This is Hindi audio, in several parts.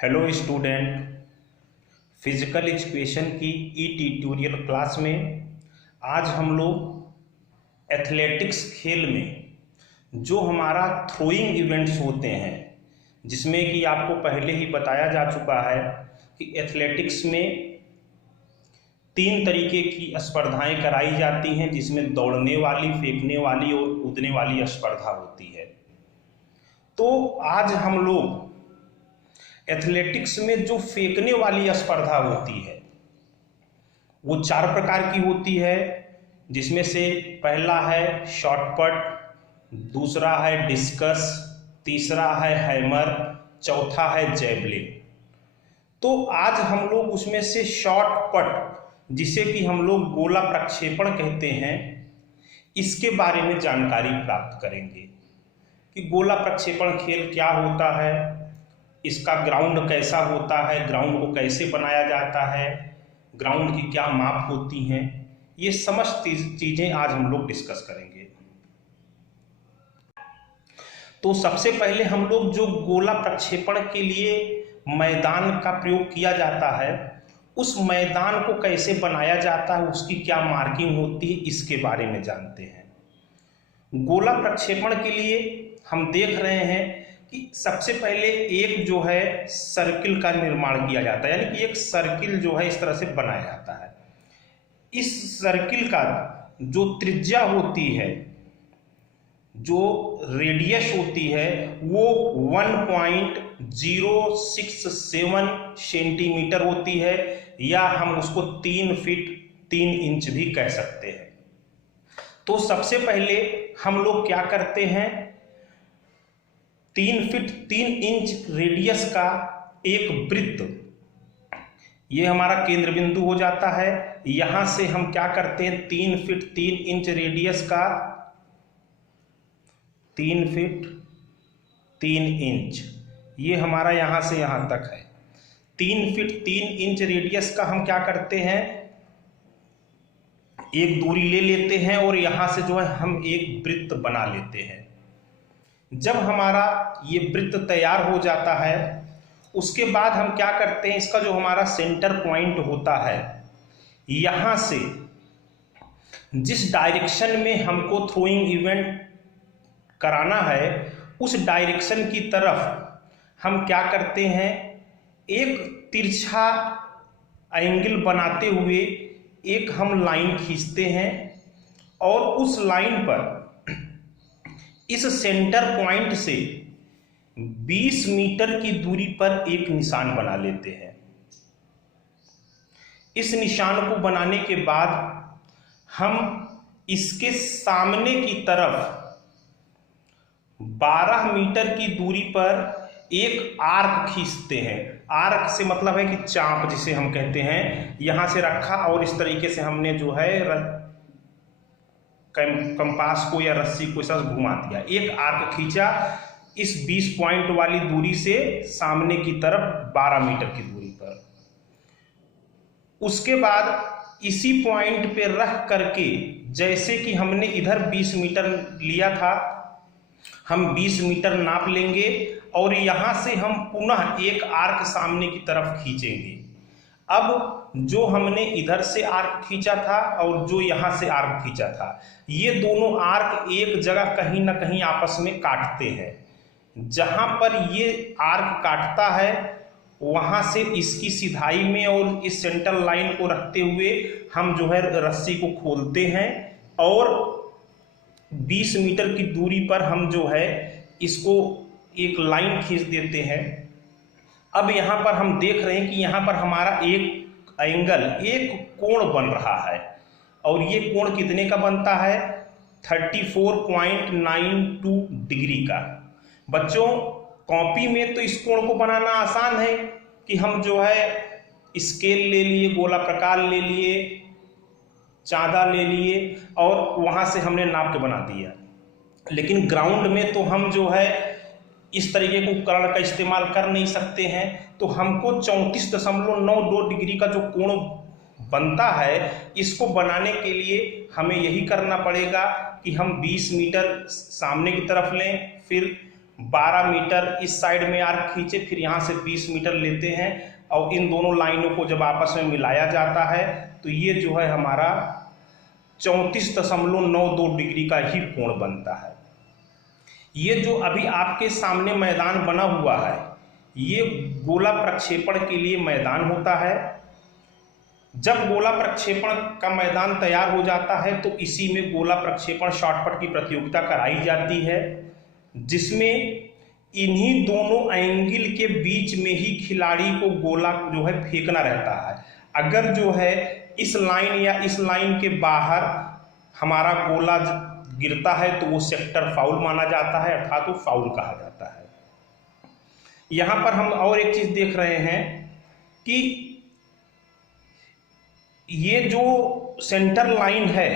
हेलो स्टूडेंट, फिजिकल एजुकेशन की ई ट्यूटोरियल क्लास में आज हम लोग एथलेटिक्स खेल में जो हमारा थ्रोइंग इवेंट्स होते हैं, जिसमें कि आपको पहले ही बताया जा चुका है कि एथलेटिक्स में 3 तरीके की स्पर्धाएं कराई जाती हैं, जिसमें दौड़ने वाली, फेंकने वाली और कूदने वाली स्पर्धा होती है। तो आज हम लोग एथलेटिक्स में जो फेंकने वाली स्पर्धा होती है वो 4 प्रकार की होती है, जिसमें से पहला है शॉटपट, दूसरा है डिस्कस, तीसरा है हैमर, चौथा है जैवलिन। तो आज हम लोग उसमें से शॉटपट, जिसे कि हम लोग गोला प्रक्षेपण कहते हैं, इसके बारे में जानकारी प्राप्त करेंगे कि गोला प्रक्षेपण खेल क्या होता है, इसका ग्राउंड कैसा होता है, ग्राउंड को कैसे बनाया जाता है, ग्राउंड की क्या माप होती हैं, ये समस्त चीज़ें आज हम लोग डिस्कस करेंगे। तो सबसे पहले हम लोग जो गोला प्रक्षेपण के लिए मैदान का प्रयोग किया जाता है, उस मैदान को कैसे बनाया जाता है, उसकी क्या मार्किंग होती है, इसके बारे में जानते हैं। गोला प्रक्षेपण के लिए हम देख रहे हैं कि सबसे पहले एक जो है सर्किल का निर्माण किया जाता है, यानी कि एक सर्किल जो है इस तरह से बनाया जाता है। इस सर्किल का जो त्रिज्या होती है, जो रेडियस होती है, वो 1.067 सेंटीमीटर होती है, या हम उसको 3 फीट 3 इंच भी कह सकते हैं। तो सबसे पहले हम लोग क्या करते हैं, 3 फीट 3 इंच रेडियस का एक वृत्त, ये हमारा केंद्र बिंदु हो जाता है। यहां से हम क्या करते हैं, 3 फीट 3 इंच रेडियस का 3 फीट 3 इंच, ये हमारा यहां से यहां तक है। 3 फीट 3 इंच रेडियस का हम क्या करते हैं, एक दूरी ले लेते हैं और यहां से जो है हम एक वृत्त बना लेते हैं। जब हमारा ये वृत्त तैयार हो जाता है, उसके बाद हम क्या करते हैं, इसका जो हमारा सेंटर पॉइंट होता है, यहां से जिस डायरेक्शन में हमको थ्रोइंग इवेंट कराना है, उस डायरेक्शन की तरफ हम क्या करते हैं, एक तिरछा एंगल बनाते हुए एक हम लाइन खींचते हैं और उस लाइन पर इस सेंटर पॉइंट से 20 मीटर की दूरी पर एक निशान बना लेते हैं। इस निशान को बनाने के बाद हम इसके सामने की तरफ 12 मीटर की दूरी पर एक आर्क खींचते हैं। आर्क से मतलब है कि चाप, जिसे हम कहते हैं, यहां से रखा और इस तरीके से हमने जो है कंपास को या रस्सी को ऐसा घुमा दिया, एक आर्क खींचा इस 20 पॉइंट वाली दूरी से सामने की तरफ 12 मीटर की दूरी पर। उसके बाद इसी पॉइंट पे रख करके, जैसे कि हमने इधर 20 मीटर लिया था, हम 20 मीटर नाप लेंगे और यहां से हम पुनः एक आर्क सामने की तरफ खींचेंगे। अब जो हमने इधर से आर्क खींचा था और जो यहां से आर्क खींचा था, ये दोनों आर्क एक जगह कहीं ना कहीं आपस में काटते हैं। जहां पर ये आर्क काटता है, वहां से इसकी सिधाई में और इस सेंटर लाइन को रखते हुए हम जो है रस्सी को खोलते हैं और 20 मीटर की दूरी पर हम जो है इसको एक लाइन खींच देते हैं। अब यहां पर हम देख रहे हैं कि यहां पर हमारा एक एंगल, एक कोण बन रहा है, और ये कोण कितने का बनता है, 34.92 डिग्री का। बच्चों, कॉपी में तो इस कोण को बनाना आसान है कि हम जो है स्केल ले लिए, गोला प्रकार ले लिए, चांदा ले लिए और वहां से हमने नाप के बना दिया। लेकिन ग्राउंड में तो हम जो है इस तरीके के उपकरण का इस्तेमाल कर नहीं सकते हैं। तो हमको 34.92 डिग्री का जो कोण बनता है, इसको बनाने के लिए हमें यही करना पड़ेगा कि हम 20 मीटर सामने की तरफ लें, फिर 12 मीटर इस साइड में आर्क खींचे, फिर यहाँ से 20 मीटर लेते हैं और इन दोनों लाइनों को जब आपस में मिलाया जाता है तो ये जो है हमारा 34.92 डिग्री का ही कोण बनता है। ये जो अभी आपके सामने मैदान बना हुआ है ये गोला प्रक्षेपण के लिए मैदान होता है। जब गोला प्रक्षेपण का मैदान तैयार हो जाता है तो इसी में गोला प्रक्षेपण शॉटपट की प्रतियोगिता कराई जाती है, जिसमें इन्हीं दोनों एंगल के बीच में ही खिलाड़ी को गोला जो है फेंकना रहता है। अगर जो है इस लाइन या इस लाइन के बाहर हमारा गोला गिरता है तो वो सेक्टर फाउल माना जाता है, अर्थात वो फाउल कहा जाता है। यहाँ पर हम और एक चीज देख रहे हैं कि ये जो सेंटर लाइन है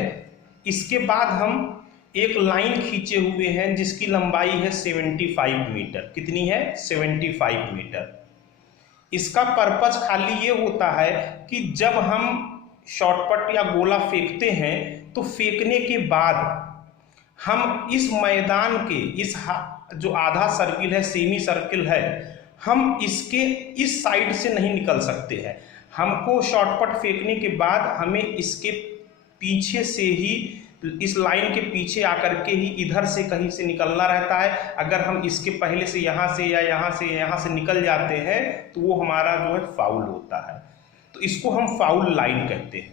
इसके बाद हम एक लाइन खींचे हुए हैं जिसकी लंबाई है 75 मीटर। कितनी है? 75 मीटर। इसका पर्पस खाली ये होता है कि जब हम शॉटपट या गोला फेंकते हैं तो फेंकने के बाद हम इस मैदान के इस जो आधा सर्किल है, सेमी सर्किल है, हम इसके इस साइड से नहीं निकल सकते हैं। हमको शॉटपट फेंकने के बाद हमें इसके पीछे से ही, इस लाइन के पीछे आकर के ही इधर से कहीं से निकलना रहता है। अगर हम इसके पहले से यहाँ से या यहाँ से निकल जाते हैं तो वो हमारा जो है फाउल होता है। तो इसको हम फाउल लाइन कहते हैं।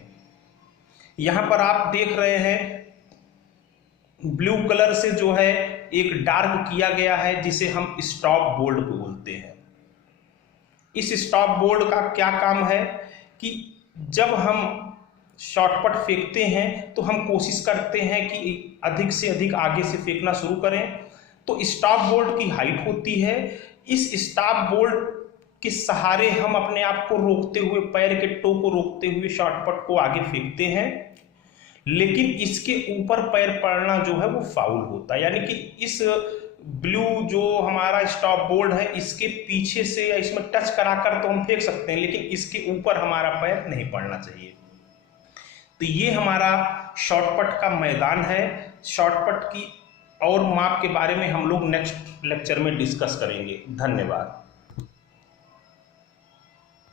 यहाँ पर आप देख रहे हैं ब्लू कलर से जो है एक डार्क किया गया है जिसे हम स्टॉप बोर्ड बोलते हैं। इस स्टॉप बोर्ड का क्या काम है कि जब हम शॉटपट फेंकते हैं तो हम कोशिश करते हैं कि अधिक से अधिक आगे से फेंकना शुरू करें। तो स्टॉप बोर्ड की हाइट होती है। इस स्टॉप बोर्ड के सहारे हम अपने आप को रोकते हुए, पैर के टो को रोकते हुए शॉटपट को आगे फेंकते हैं, लेकिन इसके ऊपर पैर पड़ना जो है वो फाउल होता है। यानी कि इस ब्लू जो हमारा स्टॉप बोर्ड है इसके पीछे से या इसमें टच कराकर तो हम फेंक सकते हैं, लेकिन इसके ऊपर हमारा पैर नहीं पड़ना चाहिए। तो ये हमारा शॉटपट का मैदान है। शॉटपट की और माप के बारे में हम लोग नेक्स्ट लेक्चर में डिस्कस करेंगे। धन्यवाद।